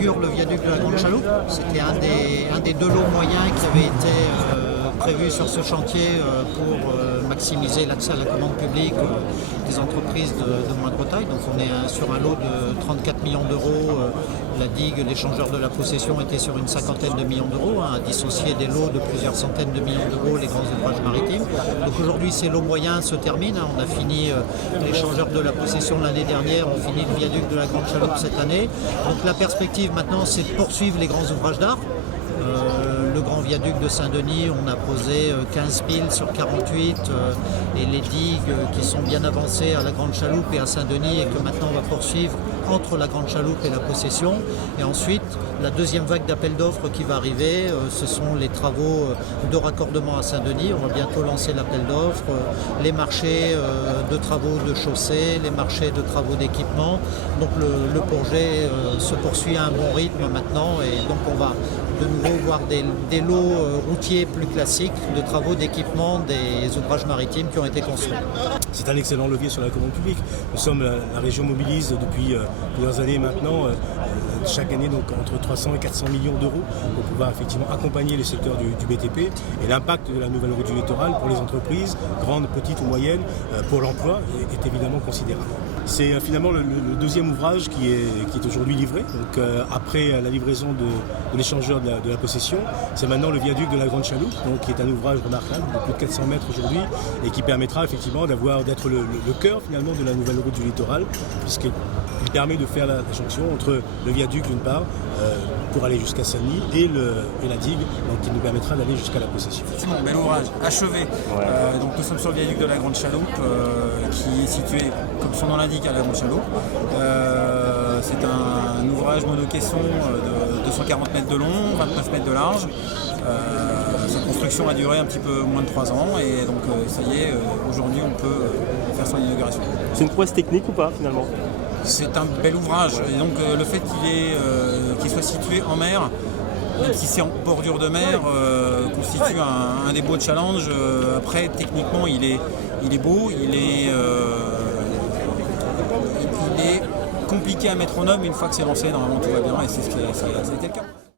inaugure le viaduc de la Grande Chaloupe. C'était un des deux lots moyens qui avait été prévu sur ce chantier pour maximiser l'accès à la commande publique des entreprises de moindre taille. Donc on est sur un lot de 34 millions d'euros. La digue, l'échangeur de la possession était sur une cinquantaine de millions d'euros, à dissocier des lots de plusieurs centaines de millions d'euros, les grands ouvrages maritimes. Donc aujourd'hui ces lots moyens se terminent. On a fini l'échangeur de la possession l'année dernière, on finit le viaduc de la Grande Chaloupe cette année. Donc la perspective maintenant c'est de poursuivre les grands ouvrages d'art. Le grand viaduc de Saint-Denis, on a posé 15 piles sur 48 et les digues qui sont bien avancées à la Grande Chaloupe et à Saint-Denis et que maintenant on va poursuivre entre la Grande Chaloupe et la possession. Et ensuite, la deuxième vague d'appels d'offres qui va arriver, ce sont les travaux de raccordement à Saint-Denis. On va bientôt lancer l'appel d'offres, les marchés de travaux de chaussée, les marchés de travaux d'équipement. Donc le projet se poursuit à un bon rythme maintenant et donc on va de nouveau voir des lots routiers plus classiques de travaux d'équipement des ouvrages maritimes qui ont été construits. C'est un excellent levier sur la commande publique. Nous sommes, la région mobilise depuis plusieurs années maintenant, chaque année donc entre 300 et 400 millions d'euros pour pouvoir effectivement accompagner les secteurs du BTP. Et l'impact de la nouvelle route du littoral pour les entreprises, grandes, petites ou moyennes, pour l'emploi est évidemment considérable. C'est finalement le deuxième ouvrage qui est aujourd'hui livré. Donc après la livraison de l'échangeur de la possession, c'est maintenant le viaduc de la Grande Chaloupe, donc qui est un ouvrage remarquable de plus de 400 mètres aujourd'hui et qui permettra effectivement d'être le cœur finalement de la nouvelle route du littoral, puisqu'il permet de faire la jonction entre le viaduc d'une part pour aller jusqu'à Saint-Denis et la digue, donc qui nous permettra d'aller jusqu'à la possession. Effectivement, bel ouvrage, achevé. Ouais. Donc nous sommes sur le viaduc de la Grande Chaloupe qui est situé, comme son nom l'indique, à la Grande Chaloupe. C'est un ouvrage monocaisson de 240 mètres de long, 29 mètres de large. Sa construction a duré un petit peu moins de 3 ans et donc ça y est, aujourd'hui on peut faire son inauguration. C'est une prouesse technique ou pas finalement? C'est un bel ouvrage et donc le fait qu'il soit situé en mer, même si c'est en bordure de mer, constitue un des beaux challenges. Après, techniquement, il est beau, il est compliqué à mettre en œuvre, mais une fois que c'est lancé, normalement tout va bien et ça a été le cas.